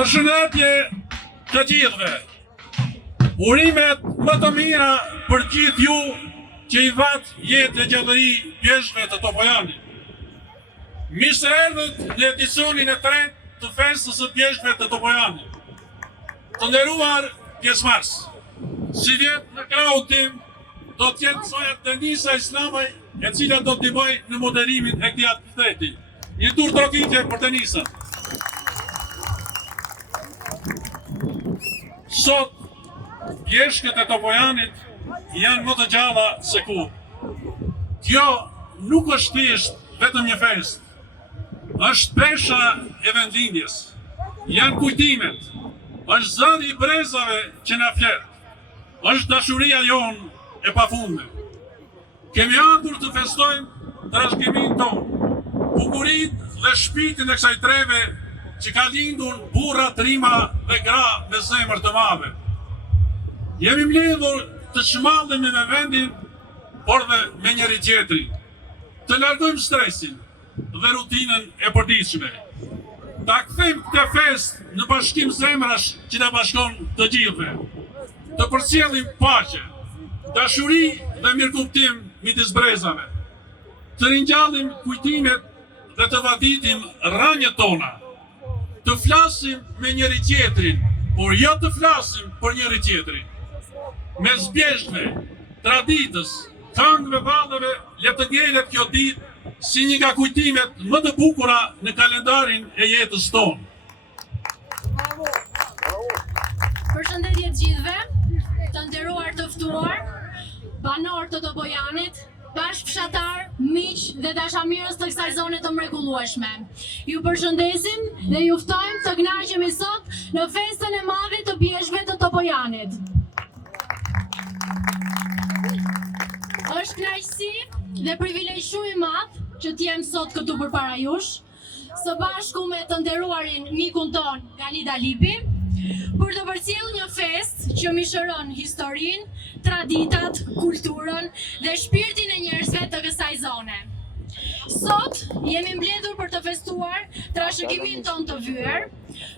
Përshëndetje të gjithëve. Urimet më të mira për gjithë ju që i vat jetë e gjallëri pjeshve të Topojanit. Mirë se erdhët në edicionin e tretë të festës së pjeshve të Topojanit. Të nderuar pjesëmarrës, si vjet në krahun tim do të jetë soja Denisa Islamaj, e cila do të ndihmoj në moderimin e këtij aktiviteti. Një tur trokitje për Denisën. Sot, pjeshkët e Topojanit janë më të gjalla se kur. Kjo nuk është thjesht vetëm një fest, është pesha e vendlindjes, janë kujtimet, është zëri i brezave që na flet, është dashuria jonë e pafundme. Kemi ardhur të festojmë trashëgiminë tonë, bukurinë dhe shpirtin e kësaj treve që ka lindur burra, trima dhe gra me zemër të madhe. Jemi mbledhur të shmallemi me vendin, por dhe me njëri tjetrin, të largojmë stresin dhe rutinën e përditshme. Ta kthejmë këtë fest në bashkim zemrash që na bashkon të gjithëve. Të përcjellim paqe, dashuri dhe mirëkuptim midis brezave. Të ringjallim kujtimet dhe të vaditim rrënjët tona. Të flasim me njëri tjetrin, por jo të flasim për njëri tjetrin. Me zbjeshme, traditës, këngëve, vallëve, le të ngjelet kjo ditë si një nga kujtimet më të bukura në kalendarin e jetës tonë. Përshëndetje të gjithëve, të nderuar të ftuar, banor të Topojanit, bashkëfshatar, miq dhe dashamirës të kësaj zone të mrekullueshme. Ju përshëndesim dhe ju ftojmë të kënaqemi sot në festën e madhe të pjeshve të Topojanit. Është kënaqësi dhe privilegj shumë i madh që t'jem sot këtu përpara jush, së bashku me të nderuarin mikun ton Galida Lipi, për të përcjellë një fest që mishëron historinë, traditat, kulturën dhe shpirtin e njerëzve të kësaj zone. Sot jemi mbledhur për të festuar trashëgimin ton të vyer,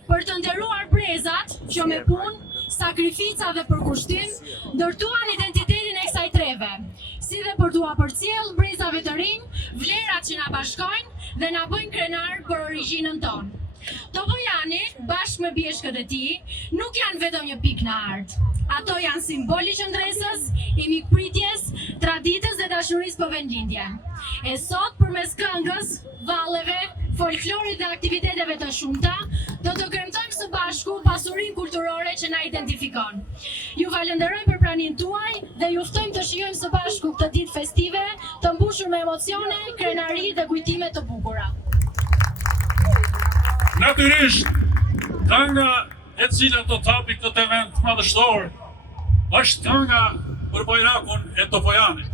për të nderuar brezat që me punë, sakrifica dhe përkushtim ndërtuan identitetin e kësaj treve, si dhe për t'u përcjellë brezave të rinj vlerat që na bashkojnë dhe na bëjnë krenar për origjinën tonë. Topojani, bashkë me pjeshkët e tij, nuk janë vetëm një pikë në art. Ato janë simboli qëndresës, i mikpritjes, traditës dhe dashurisë për vendlindje. E sot, përmes këngës, vallëve, folklorit dhe aktiviteteve të shumta, do të kremtojmë së bashku pasurinë kulturore që na identifikon. Ju falenderojmë për praninë tuaj dhe ju ftojmë të shijojmë së bashku këtë ditë festive, të mbushur me emocione, krenari dhe kujtime të bukura. Natyrisht, kënga e cila do të hapi këtë event madhështor është kënga për Bajrakun e Topojanit.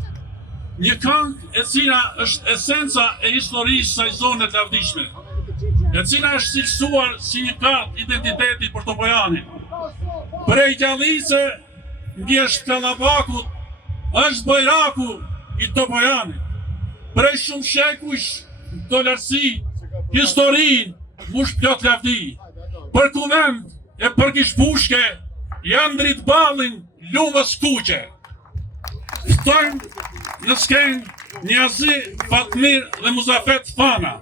Një këngë e cila është esenca e historisë së zone të lavdishme, e cila është cilësuar si një kartë identiteti për Topojanin. Prej Gjallice, mjesht Kallabakut, është Bajraku i Topojanit. Prej shumë shekush, dolarësi, historinë, mush plot lavdi, për kuvend e për kishpushke, janë drit balin lumës kuqe. Ftojmë në skenë Niazi, Fatmir dhe Muzafet Fana.